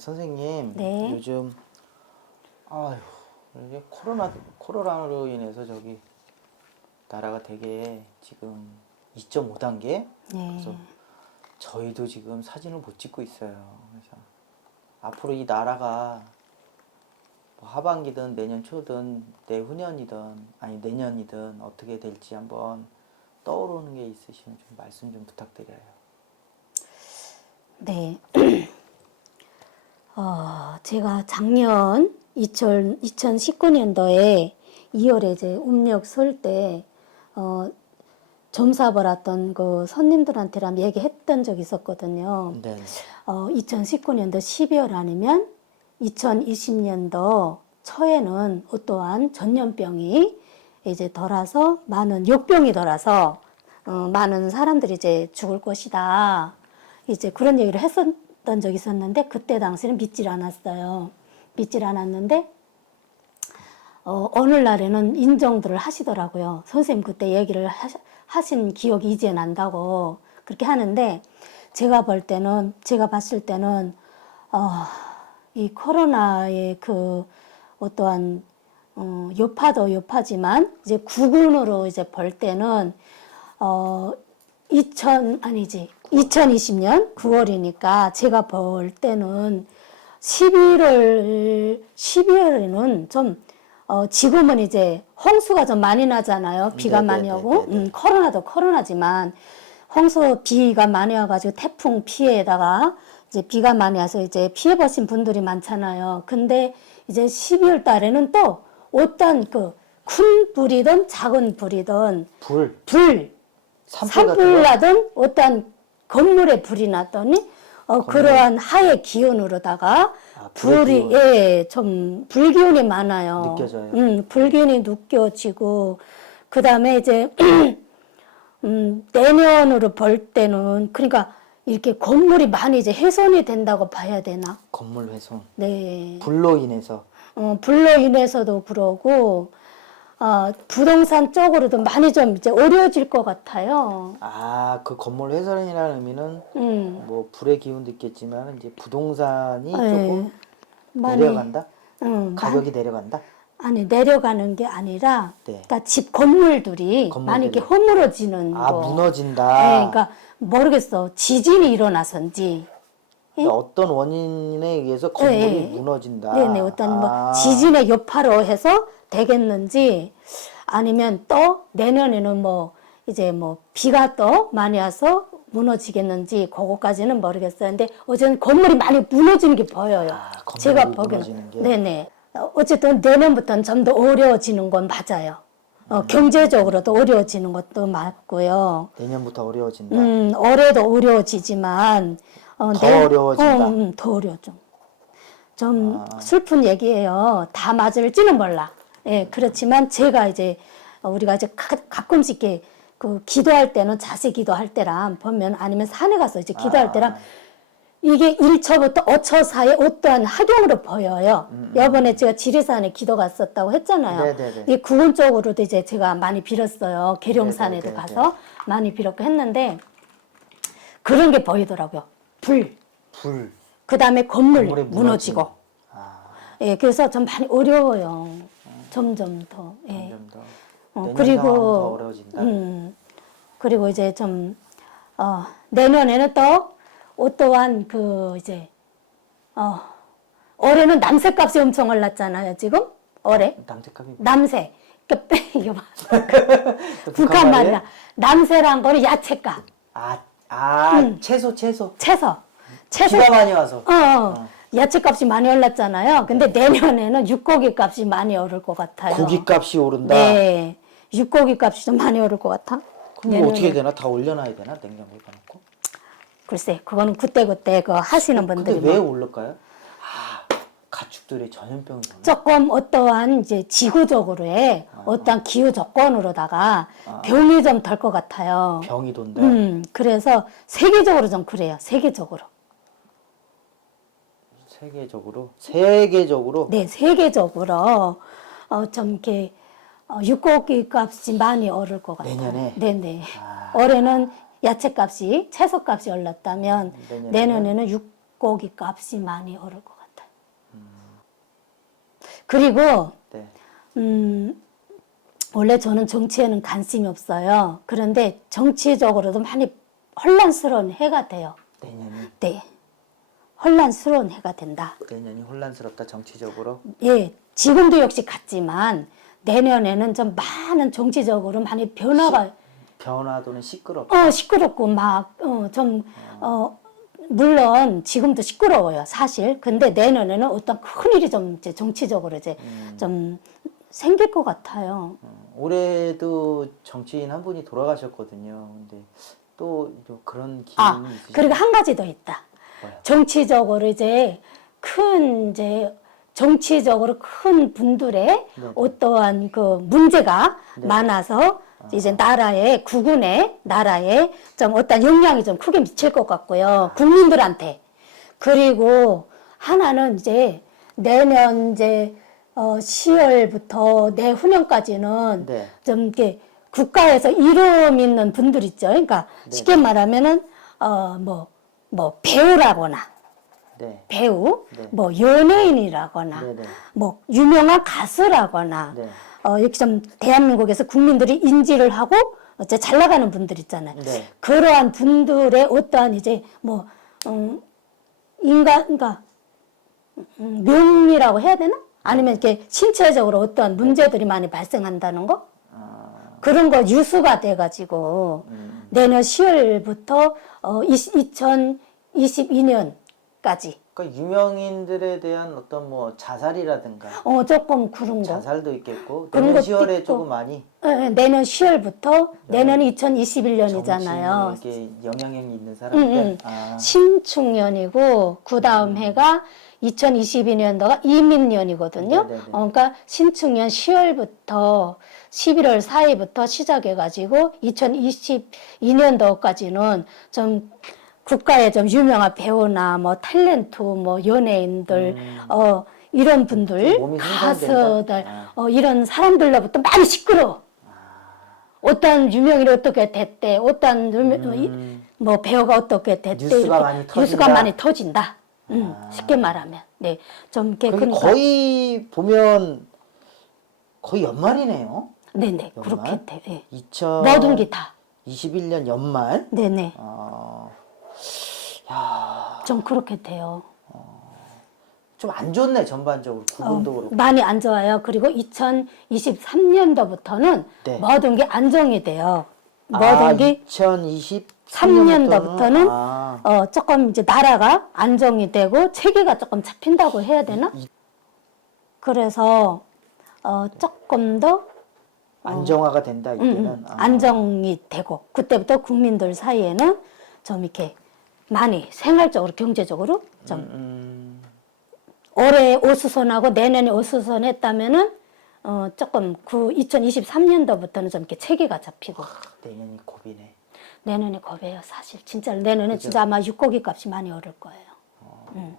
네, 선생님. 네. 요즘 아휴, 이게 코로나 코로나로 인해서 저기 나라가 되게 지금 2.5 단계 네. 그래서 저희도 지금 사진을 못 찍고 있어요. 그래서 앞으로 이 나라가 뭐 하반기든 내년 초든 내후년이든 아니 내년이든 어떻게 될지 한번 떠오르는 게 있으시면 좀 말씀 좀 부탁드려요. 네. 어, 제가 작년 2000, 2019년도에 2월에 이제 음력 설 때, 어, 점사 벌었던 그 손님들한테랑 얘기했던 적이 있었거든요. 네. 어, 2019년도 12월 아니면 2020년도 초에는 어떠한 전염병이 이제 돌아서 많은 욕병이 돌아서 어, 많은 사람들이 이제 죽을 것이다. 이제 그런 얘기를 했었 던 적이 있었는데 그때 당시는 믿질 않았어요. 믿질 않았는데 어, 어느 날에는 인정들을 하시더라고요. 선생님 그때 얘기를 하신 기억이 이제 난다고 그렇게 하는데 제가 볼 때는 제가 봤을 때는 어, 이 코로나의 그 어떠한 어, 여파도 여파지만 이제 구군으로 이제 볼 때는 어, 2000 아니지 2020년 9월이니까 제가 볼 때는 11월 12월에는 좀 어, 지금은 이제 홍수가 좀 많이 나잖아요. 비가 네, 많이 네, 오고 네. 음, 코로나도 코로나지만 홍수 비가 많이 와가지고 태풍 피해에다가 이제 비가 많이 와서 이제 피해 보신 분들이 많잖아요. 근데 이제 12월 달에는 또 어떤 그큰 불이든 작은 불이든 불, 불 산불. 나든 어떤 건물에 불이 났더니 어, 그러한 하의 기운으로다가 아, 불의 불이 기운. 예 좀 불기운이 많아요. 느껴져요. 음 불기운이 느껴지고 그 다음에 이제 음 내년으로 볼 때는 그러니까 이렇게 건물이 많이 이제 훼손이 된다고 봐야 되나? 건물 훼손, 네. 불로 인해서 어, 불로 인해서도 그러고 어, 부동산 쪽으로도 많이 좀 이제 어려워질 것 같아요. 아, 그 건물 훼손이라는 의미는 음, 뭐 불의 기운도 있겠지만 이제 부동산이 네. 조금 많이 내려간다? 음, 가격이 내려간다? 아니 내려가는 게 아니라, 네. 그러니까 집 건물들이 건물들이. 많이 이렇게 허물어지는 아, 거. 무너진다. 네, 그러니까 모르겠어. 지진이 일어나선지, 그러니까 어떤 원인에 의해서 건물이 네. 무너진다. 네네 어떤 뭐 아, 지진의 여파로 해서 되겠는지, 아니면 또 내년에는 뭐 이제 뭐 비가 또 많이 와서 무너지겠는지 그거까지는 모르겠어요. 근데 어제는 건물이 많이 무너지는 게 보여요. 아, 건물이 제가 보기에는. 게? 네네. 어, 어쨌든 내년부터는 좀 더 어려워지는 건 맞아요. 어, 경제적으로도 어려워지는 것도 맞고요. 내년부터 어려워진다. 음, 올해도 어려워지지만 어, 더 어려워진다. 어, 음, 더 어려워져. 좀 아. 슬픈 얘기예요. 다 맞을지는 몰라. 예, 그렇지만 제가 이제 어, 우리가 이제 가, 가끔씩 이렇게 그 기도할 때는 자세 기도할 때랑 보면 아니면 산에 가서 이제 기도할 아. 때랑 이게 1초부터 5초 사이에 어떠한 학용으로 보여요. 이번에 제가 지리산에 기도 갔었다고 했잖아요. 음, 네네네. 이 구분 쪽으로도 이제 제가 많이 빌었어요. 계룡산에도 네네네네. 가서 많이 빌었고 했는데 그런 게 보이더라고요. 불, 불. 그 다음에 건물 건물이 무너지고. 무너지고. 아, 예, 그래서 좀 많이 어려워요. 점점 더. 예. 점점 더. 어, 내년 그리고 상황은 더 어려워진다. 음, 그리고 이제 좀 어, 내년에는 또 어떠한 그 이제 어, 올해는 남새값이 엄청 올랐잖아요. 지금 올해 남색감이 남새. 그 빼, 이거 봐. 또 북한? 말이야. 남새란 거는 야채값, 아, 아, 채소, 채소. 채소, 채소. 비가 많이 와서. 어, 어. 야채값이 많이 올랐잖아요. 근데 내년에는 육고기 값이 많이 오를 것 같아요. 고기값이 오른다. 네, 육고기 값이 좀 많이 오를 것 같아. 그럼 이거 어떻게 되나? 다 올려놔야 되나? 냉장고에 가놓고? 글쎄, 그거는 그때그때 그 하시는 근데 분들이 왜뭐 오를까요? 아, 가축들이 전염병이? 조금 어떠한 이제 지구적으로의 어떠한 기후 조건으로다가 병이 좀 덜 것 같아요. 병이 돈다. 음, 그래서 세계적으로 좀 그래요. 세계적으로. 세계적으로 세계적으로 네, 세계적으로 어, 좀 이렇게 어, 육고기 값이 많이 오를 것 같아요. 내년에? 네네. 아. 올해는 야채 값이 채소 값이 올랐다면 내년에는? 내년에는 육 육고기 값이 많이 오를 것 같아요. 그리고 네. 음, 원래 저는 정치에는 관심이 없어요. 그런데 정치적으로도 많이 혼란스러운 해가 돼요. 내년이 네. 혼란스러운 해가 된다. 내년이 혼란스럽다 정치적으로. 예, 지금도 역시 같지만 내년에는 좀 많은 정치적으로 많이 변화가 변화도는 시끄럽. 어 시끄럽고 막어좀어 물론 지금도 시끄러워요 사실 근데 내년에는 어떤 큰 일이 좀 이제 정치적으로 이제 좀 생길 것 같아요 어, 올해도 정치인 한 분이 돌아가셨거든요. 근데 또 그런 기운이 아? 그리고 한 가지 더 있다 뭐요? 정치적으로 이제 큰 이제 정치적으로 큰 분들의 네. 어떠한 그 문제가 네. 많아서 이제 나라에 국군의 나라에 좀 어떤 영향이 좀 크게 미칠 것 같고요 국민들한테 그리고 하나는 이제 내년 이제 어 10월부터 내후년까지는 네. 좀 이렇게 국가에서 이름 있는 분들 있죠. 그러니까 네. 쉽게 말하면은 어뭐뭐 배우라거나 네. 배우, 네. 뭐 연예인이라거나 네, 네. 뭐 유명한 가수라거나 네. 어 이렇게 좀 대한민국에서 국민들이 인지를 하고 어째 잘 나가는 분들 있잖아요. 네. 그러한 분들의 어떠한 이제 뭐 음, 인간 그러니까 음, 명이라고 해야 되나? 아니면 이렇게 신체적으로 어떠한 문제들이 많이 발생한다는 거? 아, 그런 거 유수가 돼가지고 음. 내년 10월부터 어, 2022년 까지 그러니까 유명인들에 대한 어떤 뭐 자살이라든가 어 조금 그런 거 자살도 있겠고 그런 내년 것도 10월에 있고. 조금 많이 예, 예, 내년 10월부터 내년이 정치인에 2021년이잖아요. 이렇게 영향력이 있는 사람들. 응, 응. 아, 신축년이고 그 다음 해가 2022년도가 이민년이거든요. 네네네. 어, 그러니까 신축년 10월부터 11월 사이부터 시작해가지고 2022년도까지는 좀 국가의 좀 유명한 배우나 뭐 탤런트 뭐 연예인들 어 이런 분들 음. 가수들 아. 어 이런 사람들로부터 많이 시끄러워. 어떤 유명인이 어떻게 됐대, 어떤 유명, 이- 음. 뭐 배우가 어떻게 됐대, 뉴스가 이렇게 많이 터진다. 뉴스가 많이 터진다. 음, 아. 쉽게 말하면, 네, 좀 이렇게 그러니까, 거의 보면 거의 연말이네요. 네네, 연말? 그렇게 돼. 예. 2021년 모든 게 다, 연말. 네네, 어, 야, 좀 그렇게 돼요. 좀 안 좋네 전반적으로 구분도 어, 그렇고. 많이 안 좋아요. 그리고 2023년도부터는 네. 모든 게 안정이 돼요. 모든 아, 게 2023년도부터는 3년도부터는 아, 어, 조금 이제 나라가 안정이 되고 체계가 조금 잡힌다고 해야 되나? 그래서 어, 조금 더 안정화가 된다 음, 이때는. 음, 아. 안정이 되고 그때부터 국민들 사이에는 좀 이렇게 많이 생활적으로 경제적으로 좀 음, 올해 오수선하고 내년에 오수선 했다면은 어, 조금 그 2023년도부터는 좀 이렇게 체계가 잡히고 내년이 고비네. 내년에 겁이에요 사실 진짜 내년에 진짜 아마 육고기 값이 많이 오를 거예요. 음.